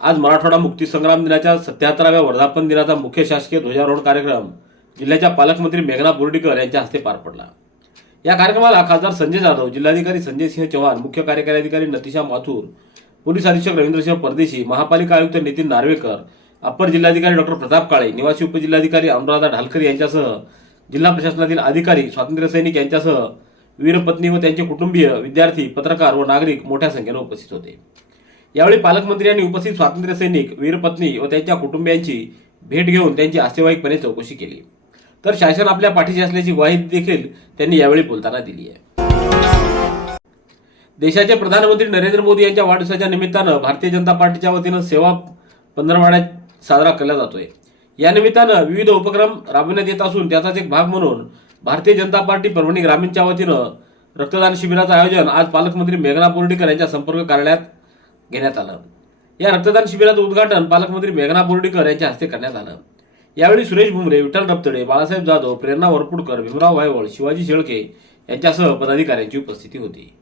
आज मराठवाडा मुक्तीसंग्राम दिनाच्या सत्याहत्तराव्या वर्धापन दिनाचा मुख्य शासकीय ध्वजारोहण कार्यक्रम जिल्ह्याच्या पालकमंत्री मेघना बोर्डीकर यांच्या हस्ते पार पडला. या कार्यक्रमाला खासदार संजय जाधव जिल्हाधिकारी संजय सिंह चव्हाण मुख्य कार्यकारी अधिकारी नतिशा माथूर पोलीस अधीक्षक रवींद्रसिंह परदेशी महापालिका आयुक्त नितीन नार्वेकर अप्पर जिल्हाधिकारी डॉक्टर प्रताप काळे निवासी उपजिल्हाधिकारी अनुराधा ढालकर यांच्यासह जिल्हा प्रशासनातील अधिकारी स्वातंत्र्य सैनिक यांच्यासह वीरपत्नी व त्यांचे कुटुंबीय विद्यार्थी पत्रकार व नागरिक मोठ्या संख्येने उपस्थित होते. यावेळी पालकमंत्री यांनी उपस्थित स्वातंत्र्य सैनिक वीरपत्नी व त्यांच्या कुटुंबियांची भेट घेऊन त्यांची आस्तेवाईकपणे चौकशी केली. तर शासन आपल्या पाठीशी असल्याची ग्वाही देखील त्यांनी यावेळी बोलताना दिली आहे. देशाचे प्रधानमंत्री नरेंद्र मोदी यांच्या वाढदिवसाच्या निमित्तानं भारतीय जनता पार्टीच्या वतीनं सेवा पंधरवाड्यात साजरा केला जातोय. या निमित्तानं विविध उपक्रम राबविण्यात येत असून त्याचाच एक भाग म्हणून भारतीय जनता पार्टी परभणी ग्रामीणच्या वतीनं रक्तदान शिबिराचं आयोजन आज पालकमंत्री मेघना बोर्डीकर यांच्या संपर्क कार्यालयात घेण्यात आलं. या रक्तदान शिबिराचं उद्घाटन पालकमंत्री मेघना बोर्डीकर यांच्या हस्ते करण्यात आलं. यावेळी सुरेश भुमरे विठ्ठल रपतडे बाळासाहेब जाधव प्रेरणा वरपुडकर भीमराव वायवळ शिवाजी शेळके यांच्यासह पदाधिकाऱ्यांची उपस्थिती होती.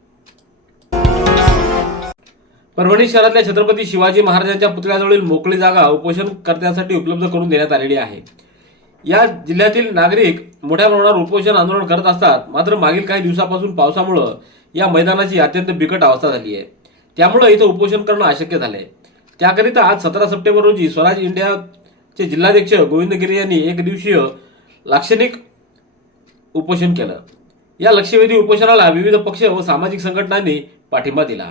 परभणी शहरातल्या छत्रपती शिवाजी महाराजांच्या पुतळ्याजवळील मोकळी जागा उपोषणकर्त्यांसाठी उपलब्ध करून देण्यात आलेली आहे. या जिल्ह्यातील नागरिक मोठ्या प्रमाणावर उपोषण आंदोलन करत असतात. मात्र मागील काही दिवसापासून पावसामुळं या मैदानाची अत्यंत बिकट अवस्था झाली आहे. त्यामुळं इथं उपोषण करणं अशक्य झालंय. त्याकरिता आज सतरा सप्टेंबर रोजी स्वराज इंडियाचे जिल्हाध्यक्ष गोविंदगिरी यांनी एक दिवसीय लाक्षणिक उपोषण केलं. या लक्षवेधी उपोषणाला विविध पक्ष व सामाजिक संघटनांनी पाठिंबा दिला.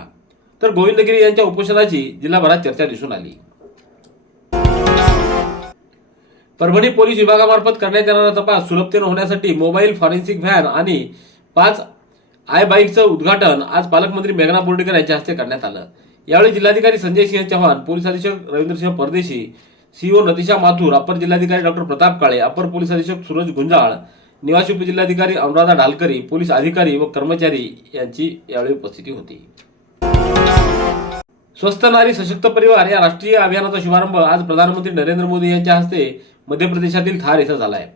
तर गोविंदगिरी यांच्या उपोषणाची जिल्हाभरात चर्चा दिसून आली. परभणी पोलीस विभागामार्फत करण्यात येणारा तपास सुलभतेनं होण्यासाठी मोबाईल फॉरेन्सिक व्हॅन आणि पाच आय बाईकचं उद्घाटन आज पालकमंत्री मेघना बोर्डीकर यांच्या हस्ते करण्यात आलं. यावेळी जिल्हाधिकारी संजय सिंह चव्हाण पोलीस अधीक्षक रवींद्रसिंह परदेशी सीओ नतिशा माथूर अपर जिल्हाधिकारी डॉक्टर प्रताप काळे अपर पोलीस अधीक्षक सूरज गुंजाळ निवासी उपजिल्हाधिकारी अनुराधा ढालकरी पोलीस अधिकारी व कर्मचारी यांची यावेळी उपस्थिती होती. स्वस्त नारी सशक्त परिवार या राष्ट्रीय अभियानाचा शुभारंभ आज प्रधानमंत्री नरेंद्र मोदी यांच्या हस्ते मध्य प्रदेशातील थार इथं झाला आहे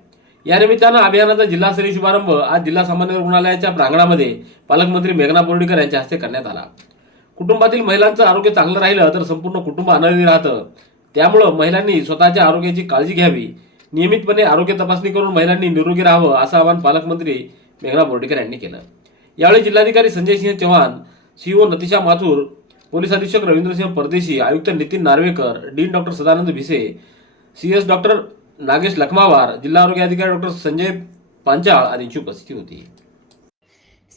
या निमित्तानं अभियानाचा जिल्हास्तरीय शुभारंभ आज जिल्हा सामान्य रुग्णालयाच्या प्रांगणामध्ये पालकमंत्री मेघना बोर्डीकर यांच्या हस्ते करण्यात आला. कुटुंबातील महिलांचं आरोग्य चांगलं राहिलं तर संपूर्ण कुटुंब आनंदी राहतं. त्यामुळं महिलांनी स्वतःच्या आरोग्याची काळजी घ्यावी. नियमितपणे आरोग्य तपासणी करून महिलांनी निरोगी राहावं असं आवाहन पालकमंत्री मेघना बोर्डीकर यांनी केलं. यावेळी जिल्हाधिकारी संजय सिंह चव्हाण सीओ नतिशा माथूर पोलीस अधीक्षक रवींद्रसिंह परदेशी आयुक्त Nitin Narvekar dean doctor Sadanand Bhise C S doctor Nagesh Lakhmawar जिल्हा आरोग्य अधिकारी डॉक्टर संजय पांचाळ आदींची उपस्थिती होती.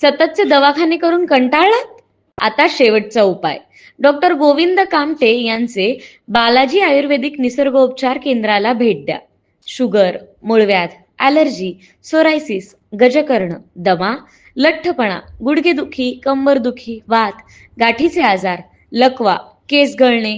सततचे दवाखाने करून कंटाळलात? आता शेवटचा उपाय. डॉक्टर गोविंद कामटे यांचे बालाजी आयुर्वेदिक निसर्गोपचार केंद्राला भेट द्या. शुगर मूळव्याध ॲलर्जी सोरायसिस गजकर्ण दमा लठ्ठपणा गुडघेदुखी कंबरदुखी वात गाठीचे आजार लकवा केस गळणे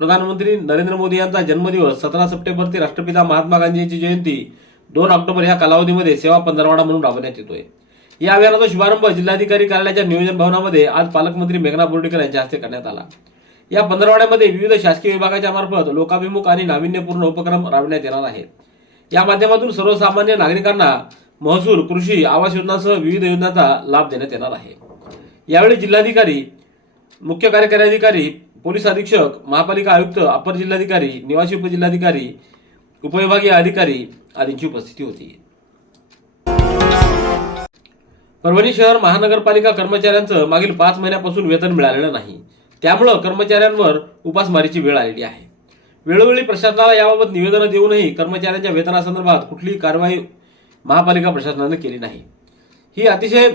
प्रधानमंत्री नरेंद्र मोदी यांचा जन्मदिवस सतरा सप्टेंबर ते राष्ट्रपिता महात्मा गांधींची जयंती दोन ऑक्टोबर या कालावधीमध्ये सेवा पंधरवाडा म्हणून राबवण्यात येतोय. या अभियानाचा शुभारंभ जिल्हाधिकारी कार्यालयाच्या नियोजन भवनामध्ये आज पालकमंत्री मेघना बोर्डीकर यांच्या हस्ते करण्यात आला. या पंधरवाड्यामध्ये विविध शासकीय विभागाच्या मार्फत लोकाभिमुख आणि नाविन्यपूर्ण उपक्रम राबविण्यात येणार आहेत या माध्यमातून सर्वसामान्य नागरिकांना महसूल कृषी आवास योजनांसह विविध योजनांचा लाभ देण्यात येणार आहे. यावेळी जिल्हाधिकारी मुख्य कार्यकारी अधिकारी पोलीस अधीक्षक महापालिका आयुक्त अपर जिल्हाधिकारी निवासी उपजिल्हाधिकारी उपविभागीय अधिकारी आदींची उपस्थिती होती. परभणी शहर महानगरपालिका कर्मचाऱ्यांचं मागील पाच महिन्यापासून वेतन मिळालेलं नाही. त्यामुळं कर्मचाऱ्यांवर उपासमारीची वेळ आलेली आहे. वेळोवेळी प्रशासनाला याबाबत निवेदनं देऊनही कर्मचाऱ्यांच्या वेतनासंदर्भात कुठलीही कारवाई महापालिका प्रशासनाने केली नाही. ही अतिशय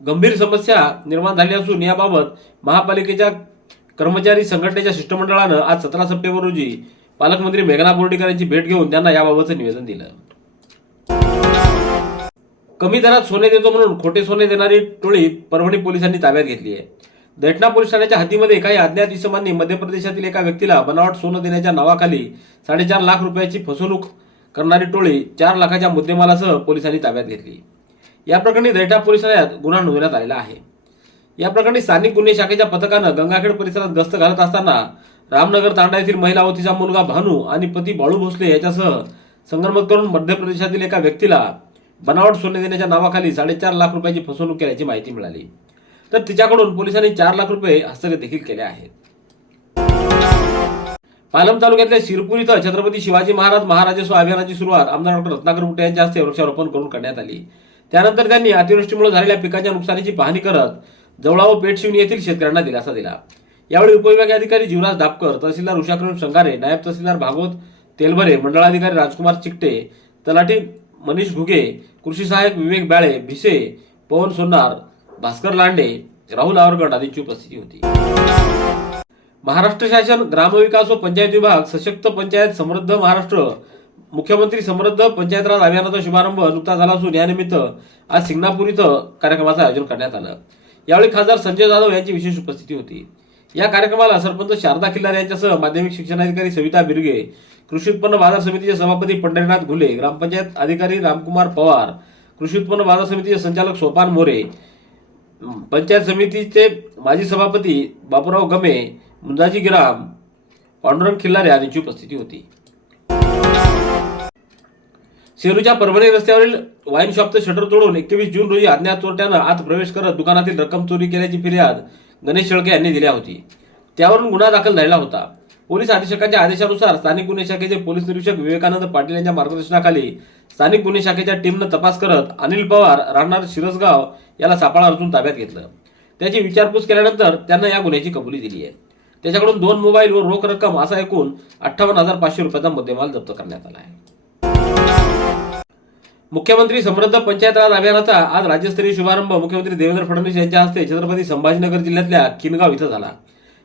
गंभीर समस्या निर्माण झाली असून याबाबत महापालिकेच्या कर्मचारी संघटनेच्या शिष्टमंडळानं आज सतरा सप्टेंबर रोजी पालकमंत्री मेघना बोर्डीकर यांची भेट घेऊन त्यांना याबाबतचं निवेदन दिलं. कमी दरात सोने देतो म्हणून खोटे सोने देणारी टोळी परभणी पोलिसांनी ताब्यात घेतली आहे. दैठणा पोलीस ठाण्याच्या हद्दीमध्ये काही अज्ञात इसमांनी मध्य प्रदेशातील एका व्यक्तीला बनावट सोनं देण्याच्या नावाखाली साडेचार लाख रुपयाची फसवणूक करणारी टोळी चार लाखाच्या मुद्देमालासह पोलिसांनी ताब्यात घेतली. या प्रकरणी दैठा पोलीस ठाण्यात गुन्हा नोंदवण्यात आलेला आहे. या प्रकरणी स्थानिक गुन्हे शाखेच्या पथकानं गंगाखेड परिसरात गस्त घालत असताना रामनगर तांडा येथील महिला व तिचा मुलगा भानू आणि पती बाळू भोसले याच्यासह संगनमत करून मध्य प्रदेशातील एका व्यक्तीला बनावट सोने देण्याच्या नावाखाली साडेचार लाख रुपयाची फसवणूक केल्याची माहिती मिळाली. तर तिच्याकडून पोलिसांनी चार लाख रुपये हस्तगत देखील केले आहेत. पालम तालुक्यातल्या शिरपूर इथं छत्रपती शिवाजी महाराज महाराजस्व अभियानाची सुरुवात आमदार डॉक्टर रत्नाकर मुटे यांच्या हस्ते वृक्षारोपण करून करण्यात आली. त्यानंतर त्यांनी अतिवृष्टीमुळे झालेल्या पिकांच्या नुकसानीची पाहणी करत जवळा व पेठशिवणी येथील शेतकऱ्यांना दिलासा दिला. यावेळी उपविभागीय अधिकारी जीवराज दापकर तहसीलदार उषाकरण शंगारे नायब तहसीलदार भागवत तेलभरे मंडळाधिकारी राजकुमार चिकटे तलाठी मनीष घुगे कृषी सहाय्यक विवेक बाळे भिसे पवन सोनार भास्कर लांडे राहुल आवरगड आदींची उपस्थिती होती. महाराष्ट्र शासन ग्रामविकास व पंचायत विभाग सशक्त पंचायत समृद्ध महाराष्ट्र मुख्यमंत्री समृद्ध पंचायत राज अभियानाचा शुभारंभ नुकता झाला असून यानिमित्त आज सिंगणापूर इथं कार्यक्रमाचं आयोजन करण्यात आलं. यावेळी खासदार संजय जाधव यांची विशेष उपस्थिती होती. या कार्यक्रमाला सरपंच शारदा खिल्लार यांच्यासह माध्यमिक शिक्षणाधिकारी सविता बिरगे कृषी उत्पन्न बाजार समितीचे सभापती पंढरीनाथ घुले ग्रामपंचायत अधिकारी रामकुमार पवार कृषी उत्पन्न बाजार समितीचे संचालक सोपान मोरे पंचायत समितीचे माजी सभापती बापूराव गमे मुंजाजी गिराम पांडुरंग खिल्लारे आदींची उपस्थिती होती. सेलूच्या परभणी रस्त्यावरील वाईन शॉपचं शटर तोडून एकवीस जून रोजी अज्ञात चोरट्यानं आत प्रवेश करत दुकानातील रक्कम चोरी केल्याची फिर्याद गणेश शेळके यांनी दिल्या होती. त्यावरून गुन्हा दाखल झालेला होता. पोलीस अधीक्षकांच्या आदेशानुसार स्थानिक गुन्हे शाखेचे पोलीस निरीक्षक विवेकानंद पाटील यांच्या मार्गदर्शनाखाली स्थानिक गुन्हे शाखेच्या टीमनं तपास करत अनिल पवार राहणार शिरसगाव याला सापळा रचून ताब्यात घेतलं. त्याची विचारपूस केल्यानंतर त्यांना या गुन्ह्याची कबुली दिली आहे. त्याच्याकडून दोन मोबाईल व रोख रक्कम असा एकूण अठ्ठावन्न हजार पाचशे रुपयाचा मुद्देमाल जप्त करण्यात आला आहे. मुख्यमंत्री समृद्ध पंचायत राज अभियानाचा आज राज्यस्तरीय शुभारंभ. मुख्यमंत्री देवेंद्र फडणवीस यांच्या हस्ते छत्रपती संभाजीनगर जिल्ह्यातल्या खिनगाव इथं झाला.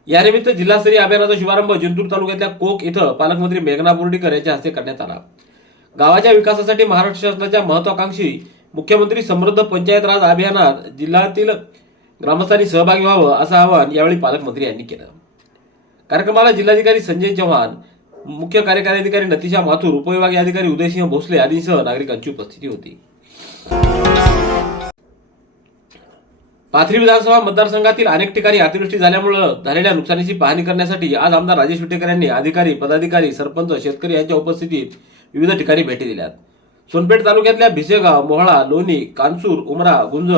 यानिमित्त जिल्हास्तरीय अभियानाचा शुभारंभ जिंतूर तालुक्यातल्या कोक इथं पालकमंत्री मेघना बोर्डीकर यांच्या हस्ते करण्यात आला. गावाच्या विकासासाठी महाराष्ट्र शासनाच्या महत्वाकांक्षी मुख्यमंत्री समृद्ध पंचायत राज अभियानात जिल्ह्यातील ग्रामस्थांनी सहभागी व्हावं असं आवाहन यावेळी पालकमंत्री यांनी केलं. कार्यक्रमाला जिल्हाधिकारी संजय चव्हाण मुख्य कार्यकारी अधिकारी नतिशा माथूर उपविभागीय अधिकारी उदयसिंह भोसले आदींसह नागरिकांची उपस्थिती होती. पाथरी विधानसभा मतदारसंघातील अनेक ठिकाणी अतिवृष्टी झाल्यामुळे झालेल्या नुकसानीची पाहणी करण्यासाठी आज आमदार राजेश विटेकर यांनी अधिकारी पदाधिकारी सरपंच शेतकरी यांच्या उपस्थितीत विविध ठिकाणी भेटी दिल्यात. सोनपेठ तालुक्यातल्या भिसेगाव मोहळा लोणी कानसूर उमरा गुंज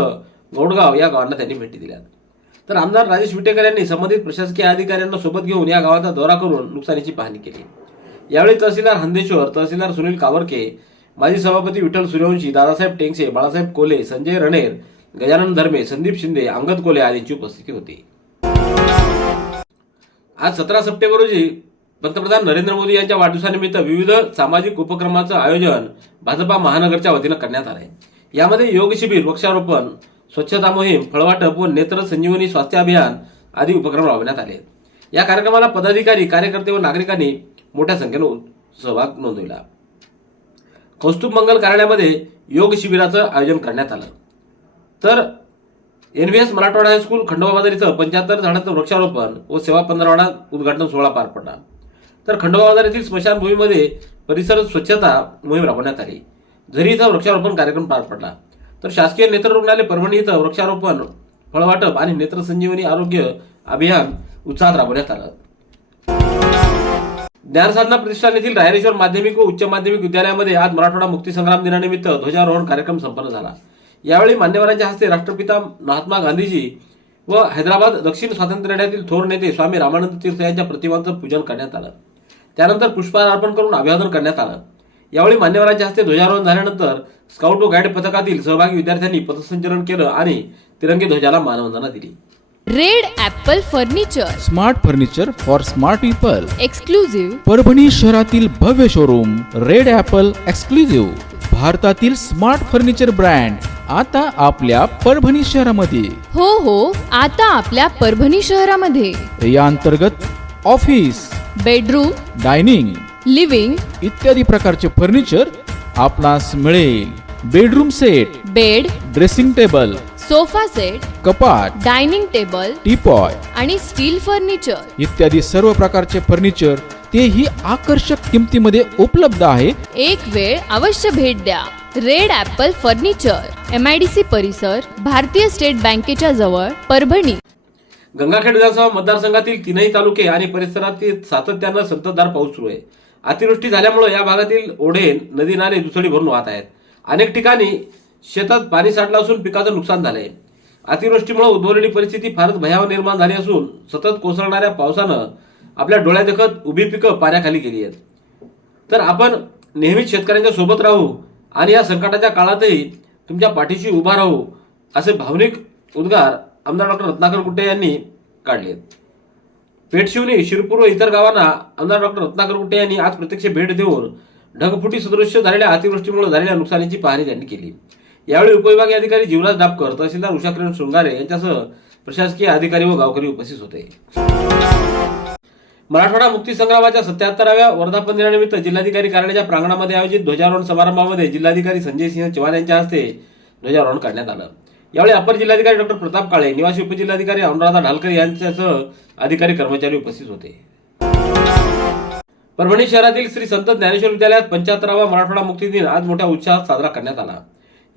गौडगाव या गावांना त्यांनी भेटी दिल्यात. तर आमदार राजेश विटेकर यांनी संबंधित प्रशासकीय अधिकाऱ्यांना सोबत घेऊन या गावाचा दौरा करून नुकसानीची पाहणी केली. यावेळी तहसीलदार हंदेश्वर तहसीलदार सुनील कावरके माजी सभापती विठ्ठल सूर्यवंशी दादासाहेब टेंगसे बाळासाहेब कोले संजय रणेर गजानन धर्मे संदीप शिंदे अंगद कोले आदींची उपस्थिती होती. आज सतरा सप्टेंबर रोजी पंतप्रधान नरेंद्र मोदी यांच्या वाढदिवसानिमित्त विविध सामाजिक उपक्रमाचं आयोजन भाजपा महानगरच्या वतीनं करण्यात आलंय. यामध्ये योग शिबिर वृक्षारोपण स्वच्छता मोहीम फळवाटप व नेत्र संजीवनी स्वास्थ्य अभियान आदी उपक्रम राबवण्यात आले. या कार्यक्रमाला पदाधिकारी कार्यकर्ते व नागरिकांनी मोठ्या संख्येनं सहभाग नोंदविला. कौस्तुभ मंगल कार्यालयामध्ये योग शिबिराचं आयोजन करण्यात आलं. तर N V S Marathwada high school Khandoba बाजार इथं पंच्याहत्तर झाडांचं वृक्षारोपण व सेवा पंधरवाडा उद्घाटन सोहळा पार पडला. तर खंडोबा बाजार येथील स्मशानभूमीमध्ये परिसर स्वच्छता मोहीम राबवण्यात आली. झरी इथं वृक्षारोपण कार्यक्रम पार पडला. तर शासकीय नेत्र रुग्णालय परभणी इथं वृक्षारोपण फळवाटप आणि नेत्र संजीवनी आरोग्य अभियान उत्साहात राबवण्यात आलं. ज्ञानसाधना प्रतिष्ठान येथील रायरेश्वर माध्यमिक व उच्च माध्यमिक विद्यालयामध्ये आज मराठवाडा मुक्तीसंग्राम दिनानिमित्त ध्वजारोहण कार्यक्रम संपन्न झाला. यावेळी मान्यवरांच्या हस्ते राष्ट्रपिता महात्मा गांधीजी व हैदराबाद दक्षिण स्वातंत्र्य लढ्यातील थोर नेते स्वामी रामानंद तीर्थ यांच्या प्रतिमांचं पूजन करण्यात आलं. त्यानंतर पुष्पहार अर्पण करून अभिवादन करण्यात आलं. यावेळी मान्यवरांच्या हस्ते ध्वजारोहण झाल्यानंतर स्काउट व गाईड पथकातील सहभागी विद्यार्थ्यांनी पथसंचलन केलं आणि तिरंगी ध्वजाला मानवंदना दिली. Red Apple furniture. Smart furniture for smart people. Exclusive Parbhani शहरातील भव्य शोरूम रेड ॲपल एक्सक्लुझिव्ह. भारतातील स्मार्ट फर्निचर ब्रँड आता आपल्या परभणी शहरामध्ये. हो हो आता आपल्या परभणी शहरामध्ये. या अंतर्गत ऑफिस बेडरूम. डायनिंग लिव्हिंग इत्यादी प्रकारचे फर्निचर आपणास मिळेल. Bedroom set bed dressing table sofa set कपाट डायनिंग टेबल टीपॉय आणि स्टील फर्निचर. इत्यादी सर्व प्रकारचे फर्निचर तेही आकर्षक किमतीमध्ये उपलब्ध आहे. एक वेळ अवश्य भेट द्या. Red apple furniture M I D C परिसर भारतीय स्टेट बँकेच्या जवळ परभणी. गंगाखेड विधानसभा मतदारसंघातील तीनही तालुके आणि परिसरातील सातत्यानं संततधार पाऊस सुरू आहे. अतिवृष्टी झाल्यामुळे या भागातील ओढे नदी नाले दुसडी भरून वाहत आहेत. अनेक ठिकाणी शेतात पाणी साठलं असून पिकाचं नुकसान झालंय. अतिवृष्टीमुळे उद्भवलेली परिस्थिती फारच भयावह निर्माण झाली असून सतत कोसळणाऱ्या पावसानं आपल्या डोळ्यादेखत उभी पिकं पाण्याखाली गेली आहेत. तर आपण नेहमीच शेतकऱ्यांच्या सोबत राहू आणि या संकटाच्या काळातही तुमच्या पाठीशी उभा राहू असे भावनिक उद्गार आमदार डॉक्टर रत्नाकर गुट्टे यांनी काढले आहेत पेठशिवनी शिरपूर व इतर गावांना आमदार डॉक्टर रत्नाकर कुटे यांनी आज प्रत्यक्ष भेट देऊन ढगफुटी सदृश्य झालेल्या अतिवृष्टीमुळे झालेल्या नुकसानीची पाहणी त्यांनी केली. यावेळी उपविभागीय अधिकारी जीवराज डापकर तहसीलदार उषाकिरण शृंगारे यांच्यासह प्रशासकीय अधिकारी व गावकरी उपस्थित होते. मराठवाडा मुक्ती संग्रामाच्या सत्याहत्तराव्या वर्धापन दिनानिमित्त जिल्हाधिकारी कार्यालयाच्या प्रांगणामध्ये आयोजित ध्वजारोहण समारंभामध्ये जिल्हाधिकारी संजय सिंह चव्हाण यांच्या हस्ते ध्वजारोहण करण्यात आलं. यावेळी अपर जिल्हाधिकारी डॉक्टर प्रताप काळे निवासी उपजिल्हाधिकारी अनुराधा ढालकर यांच्यासह अधिकारी कर्मचारी उपस्थित होते. परभणी शहरातील श्री संत ज्ञानेश्वर विद्यालयात पंच्याहत्तरावा मराठवाडा मुक्ती दिन आज मोठ्या उत्साहात साजरा करण्यात आला.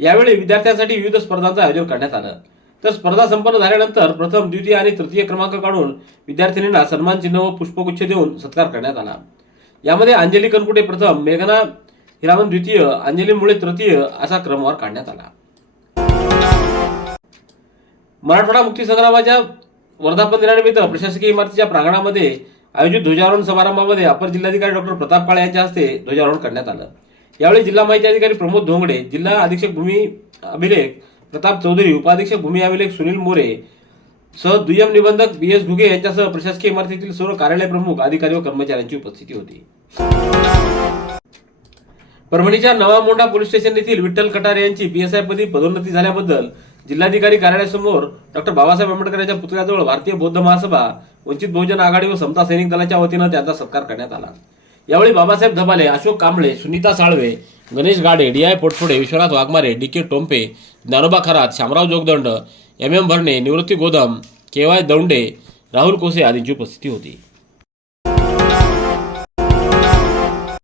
यावेळी विद्यार्थ्यांसाठी विविध स्पर्धांचं आयोजन करण्यात आलं. तर स्पर्धा संपन्न झाल्यानंतर प्रथम द्वितीय आणि तृतीय क्रमांक काढून विद्यार्थिनींना सन्मान चिन्ह व पुष्पगुच्छ देऊन सत्कार करण्यात आला. यामध्ये अंजली कनकुटे प्रथम मेघना हिरामन द्वितीय अंजली मुळे तृतीय असा क्रमवार काढण्यात आला. मराठवाडा मुक्तीसंग्रामाच्या वर्धापन दिनानिमित्त प्रशासकीय इमारतीच्या प्रांगणामध्ये आयोजित ध्वजारोहण समारंभामध्ये अपर जिल्हाधिकारी डॉक्टर प्रताप काळे यांच्या हस्ते ध्वजारोहण करण्यात आलं. यावेळी जिल्हा माहिती अधिकारी प्रमोद धोंगडे जिल्हा अधीक्षक भूमी अभिलेख प्रताप चौधरी उपाधीक्षक भूमी अभिलेख सुनील मोरे सह दुय्यम निबंधक बी एस घुगे यांच्यासह प्रशासकीय इमारतीतील सर्व कार्यालय प्रमुख अधिकारी व कर्मचाऱ्यांची उपस्थिती होती. परभणीच्या नवा मोंढा पोलीस स्टेशन येथील विठ्ठल कटारे यांची पीएसआय पदी पदोन्नती झाल्याबद्दल जिल्हाधिकारी कार्यालयासमोर डॉक्टर बाबासाहेब आंबेडकर यांच्या पुतळ्याजवळ भारतीय बौद्ध महासभा वंचित बहुजन आघाडी व समता सैनिक दलाच्या वतीनं त्यांचा सत्कार करण्यात आला. यावेळी Babasaheb Dhabale Ashok Kamble Sunita Salve Ganesh Gade D I Potphode Vishwanath Waghmare D K Tompe Dnyanoba Kharat Shyamrao Jogdand M M Bharane Nivrutti Godam K Y Daunde Rahul Kose आदींची उपस्थिती होती.